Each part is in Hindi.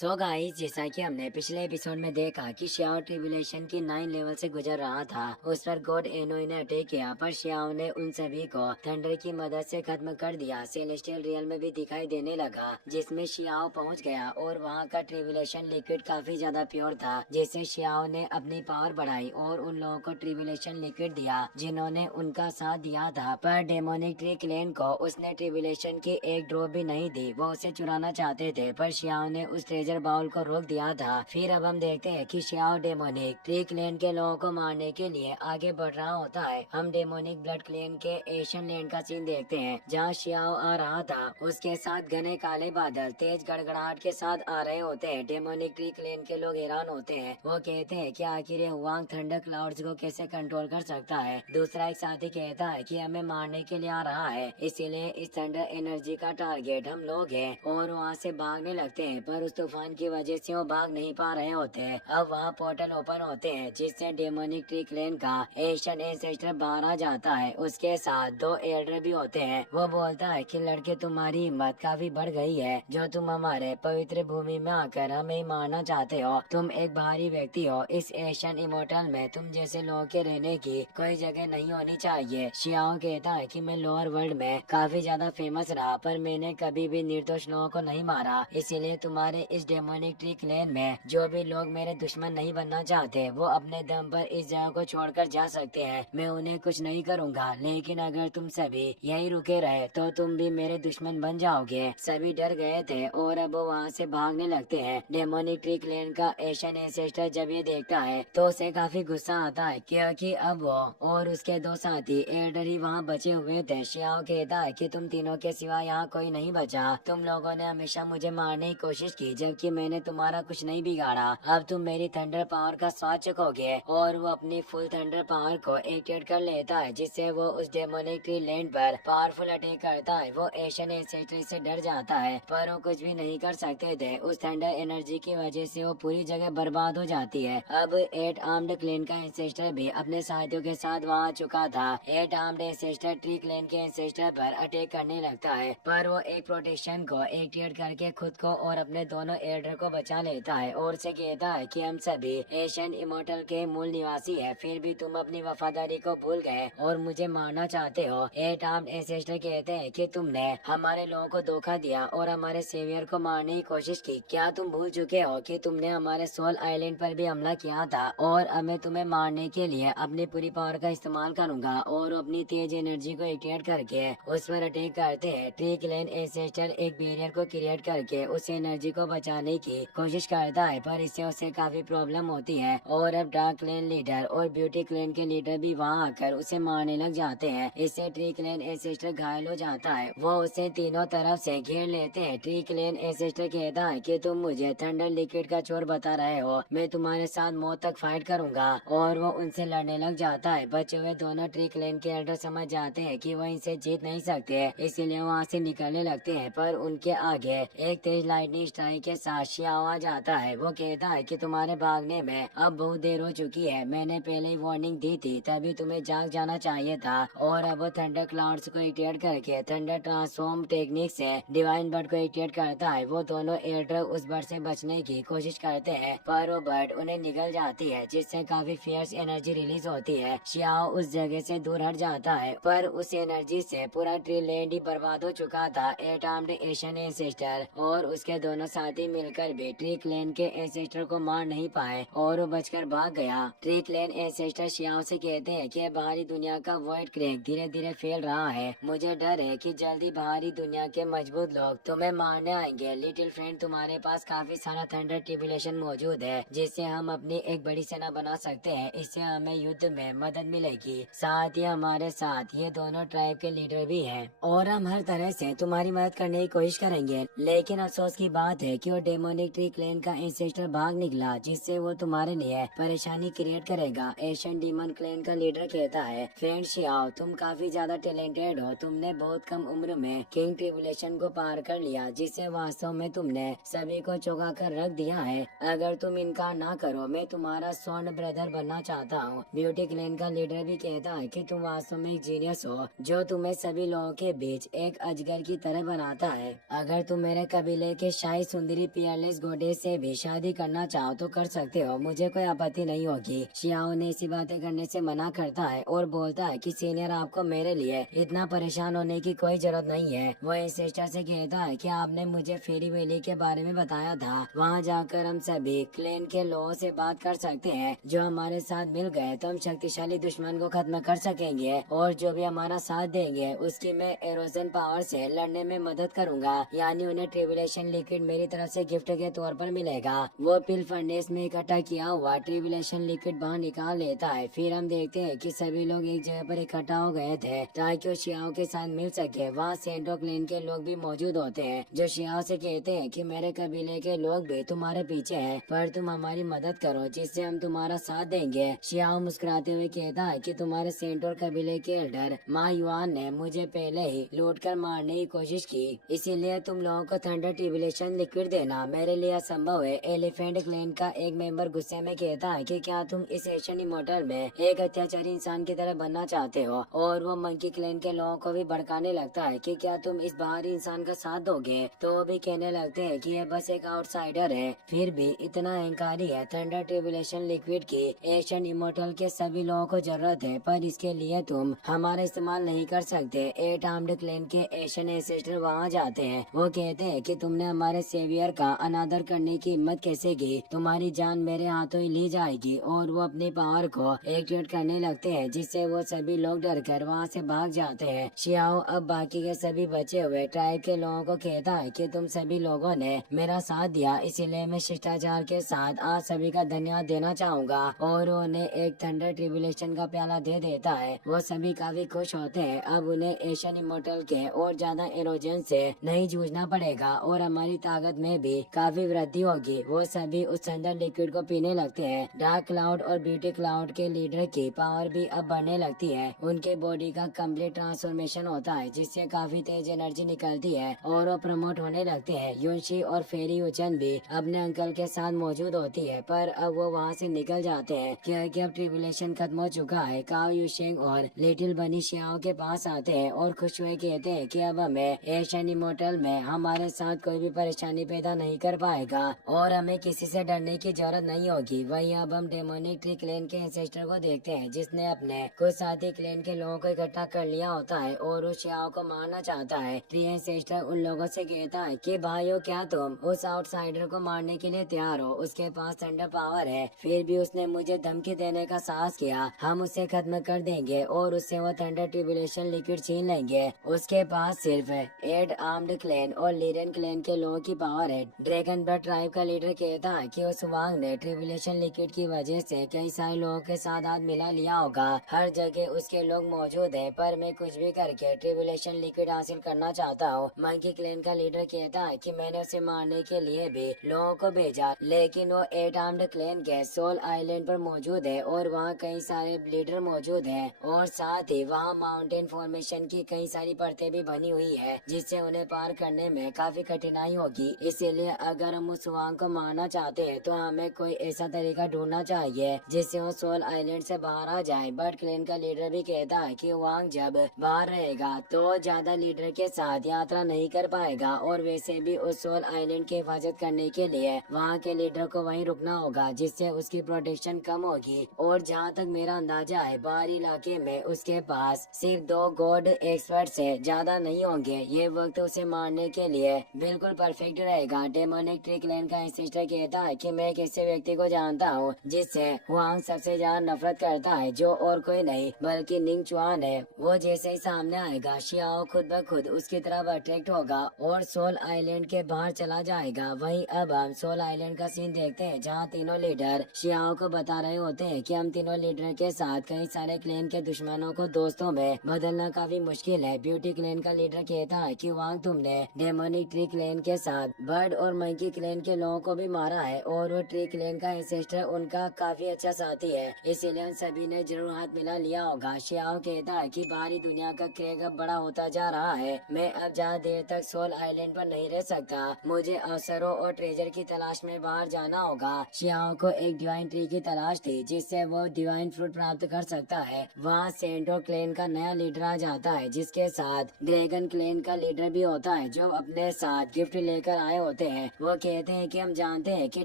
सो गाइस, जैसा कि हमने पिछले एपिसोड में देखा कि शियाओ ट्रिब्यूलेशन की 9 लेवल से गुजर रहा था। उस पर गॉड एनोई ने अटैक किया, पर शियाओ ने उन सभी को थंडर की मदद से खत्म कर दिया। सेलेस्टियल रियल में भी दिखाई देने लगा, जिसमें शियाओ पहुंच गया और वहां का ट्रिब्यूलेशन लिक्विड काफी ज्यादा प्योर था, जिससे शियाओ ने अपनी पावर बढ़ाई और उन लोगों को ट्रिब्यूलेशन लिक्विड दिया जिन्होंने उनका साथ दिया था। पर डेमोनिक ट्री क्लेन को उसने ट्रिब्यूलेशन की एक ड्रॉप भी नहीं दी। वो उसे चुराना चाहते थे, पर शियाओ ने उस ट्रेजर बाउल को रोक दिया था। फिर अब हम देखते हैं कि शियाओ डेमोनिक ट्री क्लेन के लोगों को मारने के लिए आगे बढ़ रहा होता है। हम डेमोनिक ब्लड क्लेन के एशियन लैंड का सीन देखते हैं, जहाँ शियाओ आ रहा था। उसके साथ घने काले बादल तेज गड़गड़ाहट के साथ आ रहे होते हैं। डेमोनिक ट्री क्लेन के लोग हैरान होते हैं। वो कहते हैं कि आखिर ये हुआंग थंडर क्लाउड्स को कैसे कंट्रोल कर सकता है। दूसरा एक साथी कहता है कि हमें मारने के लिए आ रहा है, इसीलिए इस थंडर एनर्जी का टारगेट हम लोग हैं। और वहाँ से भागने लगते हैं, पर उस तूफान की वजह से वो भाग नहीं पा रहे होते हैं। अब वहाँ पोर्टल ओपन होते हैं, जिससे डेमोनिक ट्री क्लेन का एशियन एंसेस्टर बाहर आ जाता है। उसके साथ दो एल्डर भी होते हैं। वो बोलता है कि लड़के, तुम्हारी हिम्मत काफी बढ़ गई है, जो तुम हमारे पवित्र भूमि में आकर हमें मारना चाहते हो। तुम एक बाहरी व्यक्ति हो। इस एशियन इमोर्टल में तुम जैसे लोगों के रहने की कोई जगह नहीं होनी चाहिए। शियाओ कहता है कि मैं लोअर वर्ल्ड में काफी ज्यादा फेमस रहा, पर मैंने कभी भी निर्दोष लोगों को नहीं मारा। इसीलिए तुम्हारे इस डेमोनिक ट्री क्लेन में जो भी लोग मेरे दुश्मन नहीं बनना चाहते, वो अपने दम पर इस जगह को छोड़कर जा सकते हैं। मैं उन्हें कुछ नहीं करूँगा, लेकिन अगर तुम सभी यही रुके रहे तो तुम भी मेरे दुश्मन बन जाओगे। सभी डर गए थे और अब वो वहाँ से भागने लगते हैं। डेमोनिक ट्री क्लेन का एशियन एंसेस्टर जब ये देखता है तो उसे काफी गुस्सा आता है, क्योंकि अब वो और उसके दो साथी एल्डर ही वहाँ बचे हुए थे। शियाओ कहता है कि तुम तीनों के सिवा यहाँ कोई नहीं बचा। तुम लोगों ने हमेशा मुझे मारने की कोशिश की, जबकि मैंने तुम्हारा कुछ नहीं बिगाड़ा। अब तुम मेरी थंडर पावर का स्वाद चखोगे। और वो अपनी फुल थंडर पावर को एक्टिवेट कर लेता है, जिससे वो उस डेमोनिक ट्री लैंड पर पावरफुल अटैक करता है। वो एशियन एंसेस्टर से डर जाता है, पर वो कुछ भी नहीं कर सकते थे। उस थंडर एनर्जी की वजह से वो पूरी जगह बर्बाद हो जाती है। अब 8 आर्म्ड क्लेन का एंसेस्टर भी अपने साथियों के साथ वहाँ आ चुका था। 8 आर्म्ड एंसेस्टर ट्री क्लेन के एंसेस्टर पर अटैक करने लगता है, पर वो एक प्रोटेक्शन को एक्टिवेट करके खुद को और अपने दोनों एल्डर को बचा लेता है और उसे कहता है कि हम सभी एशियन इमोर्टल के मूल निवासी है, फिर भी तुम अपनी वफादारी को भूल गए और मुझे मारना चाहते हो। 8 आर्म्ड एंसेस्टर कहते हैं कि तुमने हमारे लोगों को धोखा दिया और हमारे सेवियर को मारने की कोशिश की। क्या तुम भूल चुके हो कि तुमने हमारे सोल आइलैंड पर भी हमला किया था? और अब मैं तुम्हें मारने के लिए अपनी पूरी पावर का इस्तेमाल करूंगा और अपनी तेज एनर्जी को एक्टिवेट करके उस पर अटैक करते हैं। ट्री क्लेन एंसेस्टर एक बैरियर को क्रिएट करके उस एनर्जी को बचाने की कोशिश करता है, पर इससे उसे काफी प्रॉब्लम होती है। और अब डार्क क्लेन लीडर और ब्यूटी क्लेन के लीडर भी वहाँ आकर उसे मारने लग जाते हैं। इससे ट्री क्लेन एंसेस्टर घायल हो जाता है। वो उसे तीनों तरफ से घेर लेते हैं। ट्री क्लेन एंसेस्टर कहता है कि तुम मुझे थंडर लिक्विड का चोर बता रहे हो, मैं तुम्हारे साथ मौत तक फाइट करूंगा। और वो उनसे लड़ने लग जाता है। बचे हुए दोनों ट्री क्लेन के एल्डर समझ जाते हैं कि वो इनसे जीत नहीं सकते, इसीलिए वहाँ से निकलने लगते हैं। पर उनके आगे एक तेज लाइटनिंग स्ट्राइक के साथ शियाओ आ जाता है। वो कहता है कि तुम्हारे भागने में अब बहुत देर हो चुकी है, मैंने पहले ही वार्निंग दी थी, तभी तुम्हें जाग जाना चाहिए था। और अब वो थंडर क्लाउड्स को एक्टिवेट करके थंडर ट्रांसफॉर्म टेक्निक से डिवाइन बर्ड को एक्टिवेट करता है। वो दोनों एल्डर उस बर्ड से बचने की कोशिश करते हैं, पर वो बर्ड उन्हें निगल जाती है, जिससे काफी फियर्स एनर्जी रिलीज होती है। शियाओ उस जगह से दूर हट जाता है, पर उस एनर्जी से पूरा ट्री लैंड ही बर्बाद हो चुका था। 8 आर्म्ड एशियन एंसेस्टर और उसके दोनों साथी मिलकर भी ट्री क्लेन के एंसेस्टर को मार नहीं पाए और वो बचकर भाग गया। ट्री क्लेन एंसेस्टर शियाओ से कहते हैं कि बाहरी दुनिया का वॉइड क्रैक धीरे धीरे फैल रहा है। मुझे डर है कि जल्दी बाहरी दुनिया के मजबूत लोग तुम्हें मारने आएंगे। लिटिल फ्रेंड, तुम्हारे पास काफी सारा थंडर ट्रिब्यूलेशन मौजूद है, जिससे हम अपनी एक बड़ी सेना बना सकते हैं। इससे हमें युद्ध में मदद मिलेगी। साथ ही हमारे साथ ये दोनों ट्राइब के लीडर भी हैं और हम हर तरह से तुम्हारी मदद करने की कोशिश करेंगे। लेकिन अफसोस की बात है कि वो डेमोनिक ट्री क्लेन का एंसेस्टर भाग निकला, जिससे वो तुम्हारे लिए परेशानी क्रिएट करेगा। एशियन डीमन क्लेन का लीडर कहता है, फ्रेंड शियाओ, तुम काफी ज्यादा टैलेंटेड हो। तुमने बहुत कम उम्र में किंग ट्रिब्यूलेशन को पार कर लिया, जिससे वास्तव में तुमने सभी को चौंका कर रख दिया है। अगर तुम इनकार ना करो, मैं तुम्हारा स्वर्ण ब्रदर बनना चाहता हूँ। ब्यूटी क्लेन का लीडर भी कहता है कि तुम वास्तव में एक जीनियस हो, जो तुम्हें सभी लोगों के बीच एक अजगर की तरह बनाता है। अगर तुम मेरे कबीले के शाही सुंदरी पियरलेस गॉडेस से भी शादी करना चाहो तो कर सकते हो, मुझे कोई आपत्ति नहीं होगी। शियाओ ने ऐसी बातें करने से मना करता है और बोलता है कि सीनियर, आपको मेरे लिए इतना परेशान होने की कोई जरूरत नहीं है। वह सिस्टर से कहता है कि आपने मुझे फेरी वैली के बारे में बताया था, वहाँ जाकर हम सभी क्लैन के लोगों से बात कर सकते हैं जो हमारे साथ मिल गए तो हम शक्तिशाली दुश्मन को खत्म कर सकेंगे, और जो भी हमारा साथ देंगे उसकी मैं एरोजन पावर से लड़ने में मदद करूंगा, यानी उन्हें ट्रिबुलेशन लिक्विड मेरी तरफ से गिफ्ट के तौर पर मिलेगा। वो पिल फर्नेस में इकट्ठा किया हुआ ट्रिबुलेशन लिक्विड बाहर निकाल लेता है। फिर हम देखते हैं कि सभी लोग एक जगह पर इकट्ठा हो गए थे ताकि वो शियाओ के साथ मिल सके। वहाँ सेंट्रो क्लेन के लोग भी मौजूद होते हैं जो शियाओ से कहते हैं कि मेरे कबीले के लोग भी तुम्हारे पीछे हैं, पर तुम हमारी मदद करो जिससे हम तुम्हारा साथ देंगे। शियाओ मुस्कुराते हुए कहता है कि तुम्हारे सेंट्रो कबीले के एल्डर मा युआन ने मुझे पहले ही लूट कर मारने की कोशिश की, इसीलिए तुम लोगों को थंडर ट्रिबुलेशन लिक्विड देना मेरे लिए असंभव है। एलिफेंट क्लेन का एक मेंबर गुस्से में कहता है कि क्या तुम इस एशियन इमोर्टल में एक अत्याचारी इंसान की तरह बनना चाहते हो, और वो मंकी क्लेन के लोगों को भी भड़काने लगता है कि क्या तुम इस बाहरी इंसान का साथ दोगे, तो वो भी कहने लगते हैं कि ये बस एक आउटसाइडर है, फिर भी इतना अहंकारी है। थंडर ट्रिबुलेशन लिक्विड की एशियन इमोर्टल के सभी लोगों को जरूरत है, पर इसके लिए तुम हमारा इस्तेमाल नहीं कर सकते। एट आर्म्ड क्लेन के एशियन एंसेस्टर वहाँ जाते हैं, वो कहते हैं कि तुमने हमारे सेवियर का अनादर करने की हिम्मत कैसे की, तुम्हारी जान मेरे हाथों ही ली जाएगी, और वो अपनी पावर को एक्टिवेट करने लगते हैं जिससे वो सभी लोग डरकर वहाँ से भाग जाते हैं। शियाओ अब बाकी के सभी बचे हुए ट्राइब के लोगों को कहता है कि तुम सभी लोगों ने मेरा साथ दिया, इसीलिए मैं शिष्टाचार के साथ आज सभी का धन्यवाद देना चाहूँगा, और उन्हें एक थंडर ट्रिबुलेशन का प्याला दे देता है। वो सभी काफी खुश होते हैं, अब उन्हें एशियन इमोर्टल के और ज्यादा एरोजन से नहीं जूझना पड़ेगा और हमारी ताकत में भी काफी वृद्धि होगी। वो सभी उस थंडर लिक्विड को पीने लगते हैं। डार्क क्लाउड और ब्यूटी क्लाउड के लीडर की पावर भी अब बढ़ने लगती है, उनके बॉडी का कंप्लीट ट्रांसफॉर्मेशन होता है जिससे काफी तेज एनर्जी निकलती है और वो प्रमोट होने लगते हैं। युनशी और फेरी उचन भी अपने अंकल के साथ मौजूद होती है, पर अब वो वहाँ से निकल जाते हैं क्योंकि अब ट्रिबुलेशन खत्म हो चुका है। काओ यूशेंग और लिटिल बनी शियाओ के पास आते हैं और खुश हुए कहते हैं कि अब हमें एशियन इमोर्टल में हमारे साथ कोई भी परेशानी पैदा नहीं कर पाएगा और हमें किसी से डरने की जरूरत नहीं होगी। वहीं अब हम डेमोनिक ट्री क्लेन के एंसेस्टर को देखते हैं जिसने अपने कुछ साथी क्लेन के लोगों को इकट्ठा कर लिया होता है और उस शियाओ को मारना चाहता है। ट्री एंसेस्टर उन लोगों से कहता है कि भाइयों, क्या तुम उस आउटसाइडर को मारने के लिए तैयार हो? उसके पास थंडर पावर है, फिर भी उसने मुझे धमकी देने का साहस किया। हम उसे खत्म कर देंगे और उससे वो थंडर ट्रिबुलेशन लिक्विड छीन लेंगे। उसके पास सिर्फ 8 आर्म्ड क्लेन और लीरन क्लेन के लोगों की पावर है। ड्रैगन ब्लड ट्राइब का लीडर कहता है कि उस वांग ने ट्रिबुलेशन लिक्विड की वजह से कई सारे लोगों के साथ हाथ मिला लिया होगा। हर जगह उसके लोग मौजूद हैं, पर मैं कुछ भी करके ट्रिबुलेशन लिक्विड हासिल करना चाहता हूँ। मंकी क्लेन का लीडर कहता है कि मैंने उसे मारने के लिए भी लोगों को भेजा, लेकिन वो 8 आर्म्ड क्लेन के सोल आइलैंड पर मौजूद है और वहाँ कई सारे लीडर मौजूद हैं, और साथ ही वहाँ माउंटेन फॉर्मेशन की कई सारी परतें भी बनी हुई है जिससे उन्हें पार करने में काफी कठिनाई होगी। इसीलिए अगर हम उस वांग को मारना चाहते हैं तो हमें कोई ऐसा तरीका ढूंढना चाहिए जिससे वो सोल आइलैंड से बाहर आ जाए। बट क्लेन का लीडर भी कहता है कि वांग जब बाहर रहेगा तो ज्यादा लीडर के साथ यात्रा नहीं कर पाएगा, और वैसे भी उस सोल आइलैंड की हिफाजत करने के लिए वहाँ के लीडर को वहीं रुकना होगा जिससे उसकी प्रोटेक्शन कम होगी। और जहाँ तक मेरा अंदाजा है, बाहरी इलाके में उसके पास सिर्फ 2 गॉड एक्सपर्ट से ज्यादा नहीं होंगे। ये वक्त उसे मारने के लिए बिल्कुल परफेक्ट रहेगा। डेमोनिक ट्री क्लेन का एंसेस्टर कहता है कि मैं एक ऐसे व्यक्ति को जानता हूँ जिससे वांग सबसे ज्यादा नफरत करता है, जो और कोई नहीं बल्कि निंग चुआन है। वो जैसे ही सामने आएगा, शियाओ खुद ब खुद उसकी तरफ अट्रैक्ट होगा और सोल आइलैंड के बाहर चला जाएगा। वहीं अब हम सोल आइलैंड का सीन देखते हैं जहाँ तीनों लीडर शियाओ को बता रहे होते हैं कि हम तीनों लीडर के साथ कई सारे क्लेन के दुश्मनों को दोस्तों में बदलना काफी मुश्किल है। ब्यूटी क्लेन का लीडर कहता है कि वांग, तुमने डेमोनिक ट्री क्लेन के साथ बर्ड और मंकी क्लेन के लोगों को भी मारा है और वो ट्री क्लेन का एंसेस्टर उनका काफी अच्छा साथी है, इसीलिए उन सभी ने जरूर हाथ मिला लिया होगा। शियाओ कहता है कि बाहरी दुनिया का क्रेग अब बड़ा होता जा रहा है, मैं अब ज्यादा देर तक सोल आइलैंड पर नहीं रह सकता, मुझे अवसरों और ट्रेजर की तलाश में बाहर जाना होगा। शियाओ को एक डिवाइन ट्री की तलाश थी जिससे वो डिवाइन फ्रूट प्राप्त कर सकता है। वहाँ सेंटो क्लेन का नया लीडर आ जाता है जिसके साथ ड्रैगन क्लेन का लीडर भी होता है जो अपने साथ गिफ्ट लेकर आए होते करते हैं। वो कहते हैं कि हम जानते हैं कि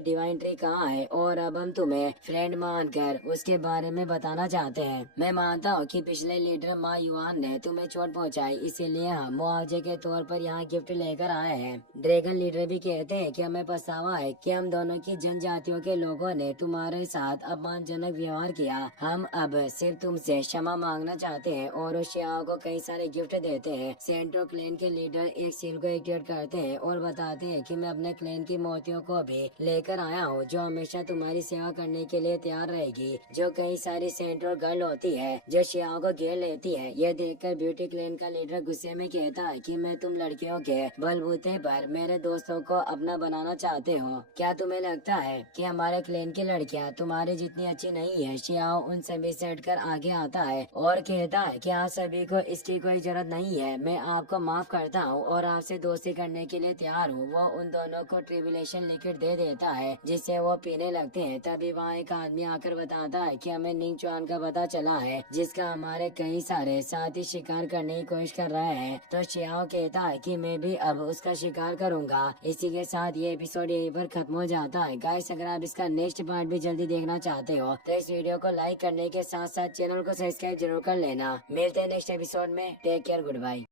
डिवाइन ट्री कहाँ है और अब हम तुम्हें फ्रेंड मानकर उसके बारे में बताना चाहते हैं। मैं मानता हूँ कि पिछले लीडर माँ युआन ने तुम्हें चोट पहुँचाई, इसीलिए हम मुआवजे के तौर पर यहाँ गिफ्ट लेकर आए हैं। ड्रैगन लीडर भी कहते हैं कि हमें पछतावा है कि हम दोनों की जनजातियों के लोगों ने तुम्हारे साथ अपमानजनक व्यवहार किया। हम अब सिर्फ तुमसे क्षमा मांगना चाहते हैं और उस शियाओ को कई सारे गिफ्ट देते हैं। सेंट्रो क्लैन के लीडर एक सील को एक्टिवेट करते हैं और बताते हैं कि मैं अपने क्लैन की मोतियों को भी लेकर आया हूँ, जो हमेशा तुम्हारी सेवा करने के लिए तैयार रहेगी। जो कई सारी सेंट्रो गर्ल होती है जो शियाओ को घेर लेती है। यह देखकर ब्यूटी क्लैन का लीडर गुस्से में कहता है कि मैं तुम लड़कियों के बलबूते पर मेरे दोस्तों को अपना बनाना चाहते हो। क्या तुम्हें लगता है कि हमारे क्लैन की लड़कियाँ तुम्हारी जितनी अच्छी नहीं है? शियाओ उन सभी से हटकर आगे आता है और कहता है कि आप सभी को इसकी कोई जरूरत नहीं है। मैं आपको माफ करता हूँ और आपसे दोस्ती करने के लिए तैयार हूँ। वो उन दोनों को ट्रिब्यूलेशन लिक्विड दे देता है जिससे वो पीने लगते हैं। तभी वहाँ एक आदमी आकर बताता है कि हमें निंग चुआन का पता चला है, जिसका हमारे कई सारे साथी शिकार करने की कोशिश कर रहे हैं। तो शियाओ कहता है कि मैं भी अब उसका शिकार करूंगा। इसी के साथ ये एपिसोड यहीं पर खत्म हो जाता है। गाइस, अगर आप इसका नेक्स्ट पार्ट भी जल्दी देखना चाहते हो तो इस वीडियो को लाइक करने के साथ साथ चैनल को सब्सक्राइब जरूर कर लेना। मिलते हैं नेक्स्ट एपिसोड में। Take care, good bye.